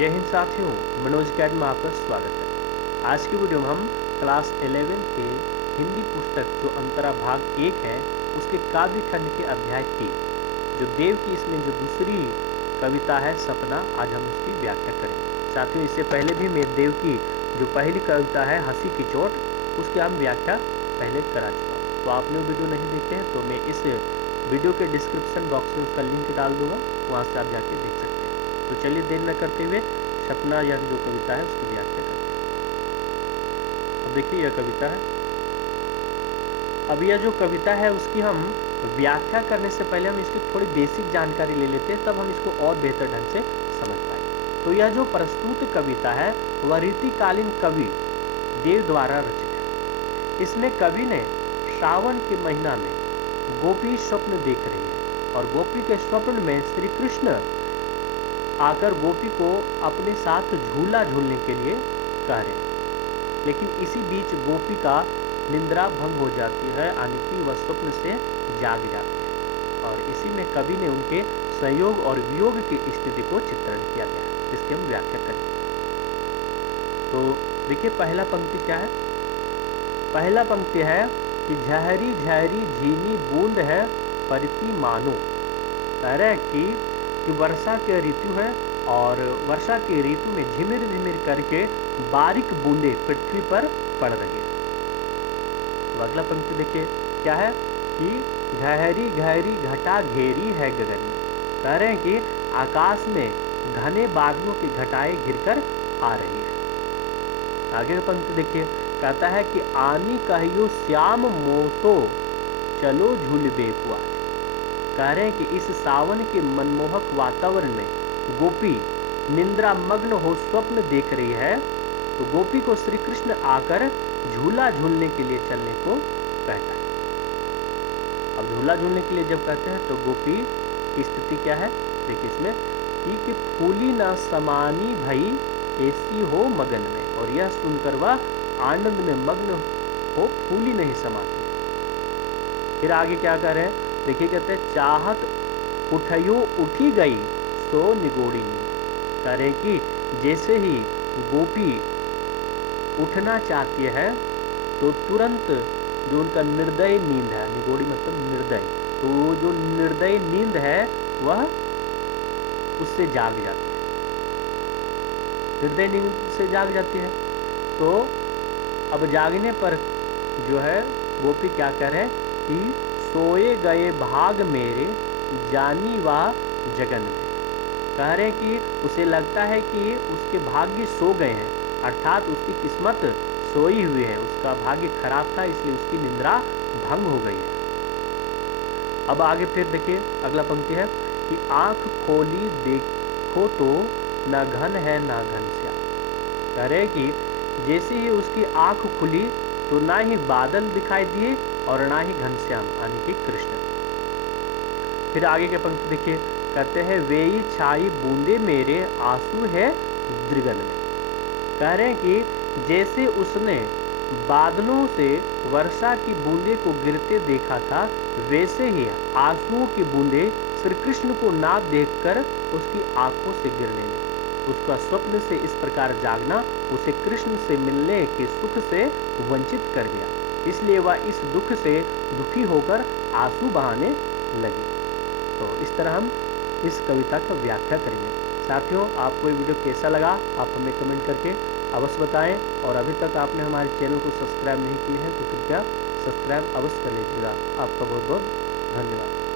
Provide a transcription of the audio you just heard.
जय हिंद साथियों, मनोज अकेडमी में आपका स्वागत है। आज की वीडियो में हम क्लास 11 के हिंदी पुस्तक जो अंतरा भाग 1 है उसके काव्य खंड के अध्याय 3 जो देव की इसमें जो दूसरी कविता है सपना, आज हम उसकी व्याख्या करेंगे। साथियों, इससे पहले भी मैं देव की जो पहली कविता है हंसी की चोट, उसकी हम व्याख्या पहले करा चुका हूँ। तो आपने वीडियो नहीं देखे हैं तो मैं इस वीडियो के डिस्क्रिप्शन बॉक्स में उसका लिंक डाल दूंगा, वहाँ से आप जाके देख सकते हैं। तो चलिए देर न करते हुए सपना यह जो कविता है उसकी व्याख्या करते हैं। अब देखिए यह कविता है। अब यह जो कविता है उसकी हम व्याख्या करने से पहले हम इसकी थोड़ी बेसिक जानकारी ले लेते हैं, तब हम इसको और बेहतर ढंग से समझ पाएंगे। तो यह जो प्रस्तुत कविता है वह ऋतुकालीन कवि देव द्वारा रचित है। इसमें कवि ने श्रावण के महीना में गोपी स्वप्न देख रही है और गोपी के स्वप्न में श्री कृष्ण आकर गोपी को अपने साथ झूला झूलने के लिए कह रहे हैं। लेकिन इसी बीच गोपी का निद्रा भंग हो जाती है, यानी कि वह स्वप्न से जाग जाती है और इसी में कवि ने उनके संयोग और वियोग की स्थिति को चित्रण किया गया है, जिसकी हम व्याख्या करेंगे। तो देखिए पहला पंक्ति क्या है। पहला पंक्ति है कि झहरी झहरी झीनी बूंद है परती मानो। कह रहे हैं कि वर्षा के ऋतु है और वर्षा के ऋतु में झिमिर झिमिर करके बारीक बूंदे पृथ्वी पर पड़ रही है। तो अगला पंक्ति देखिए क्या है कि गहरी गहरी घटा घेरी है गगन में। कह रहे हैं कि आकाश में घने बादलों की घटाएं घिरकर आ रही है। आगे का पंक्ति देखिए, कहता है कि आनी कहियो श्याम मोसो चलो झूलबे पुआज। कह रहे हैं कि इस सावन के मनमोहक वातावरण में गोपी निंद्रा मग्न हो स्वप्न देख रही है, तो गोपी को श्री कृष्ण आकर झूला झूलने के लिए चलने को कहता है। अब झूला झूलने के लिए जब कहते हैं तो गोपी की स्थिति क्या है देखिए इसमें कि फूली ना समानी भई ऐसी हो मगन में, और यह सुनकर वह आनंद में मग्न हो फूली नहीं समाती। फिर आगे क्या कर रहे हैं देखिए, कहते हैं चाहत उठयो उठी गई सो निगोड़ी नींद। कह रहे कि जैसे ही गोपी उठना चाहती है तो तुरंत जो उनका निर्दय नींद है, निगोड़ी मतलब निर्दय, तो जो निर्दय नींद है वह उससे जाग जाती है, निर्दय नींद से जाग जाती है। तो अब जागने पर जो है गोपी क्या कह रहे हैं कि सोए गए भाग मेरे जानी वा जगन में। कह रहे हैं कि उसे लगता है कि उसके भाग्य सो गए हैं, अर्थात उसकी किस्मत सोई हुई है, उसका भाग्य खराब था इसलिए उसकी निद्रा भंग हो गई है। अब आगे फिर देखिए अगला पंक्ति है कि आंख खोली देखो तो ना घन है ना घनश्याम। कह रहे कि जैसे ही उसकी आंख खुली तो ना ही बादल दिखाई दिए और ना ही घनश्याम यानी कि कृष्ण। फिर आगे के पंक्ति देखिए, कहते हैं वेई छाई बूंदे मेरे आंसू है दृगन में। कह रहे हैं कि जैसे उसने बादलों से वर्षा की बूंदे को गिरते देखा था, वैसे ही आंसुओं की बूंदे श्री कृष्ण को ना देखकर उसकी आंखों से गिरने लगी। उसका स्वप्न से इस प्रकार जागना उसे कृष्ण से मिलने के सुख से वंचित कर गया, इसलिए वह इस दुख से दुखी होकर आंसू बहाने लगी। तो इस तरह हम इस कविता का व्याख्या करेंगे। साथियों, आपको ये वीडियो कैसा लगा आप हमें कमेंट करके अवश्य बताएं, और अभी तक आपने हमारे चैनल को सब्सक्राइब नहीं किए हैं तो कृपया सब्सक्राइब अवश्य कर लीजिएगा। आपका बहुत बहुत धन्यवाद।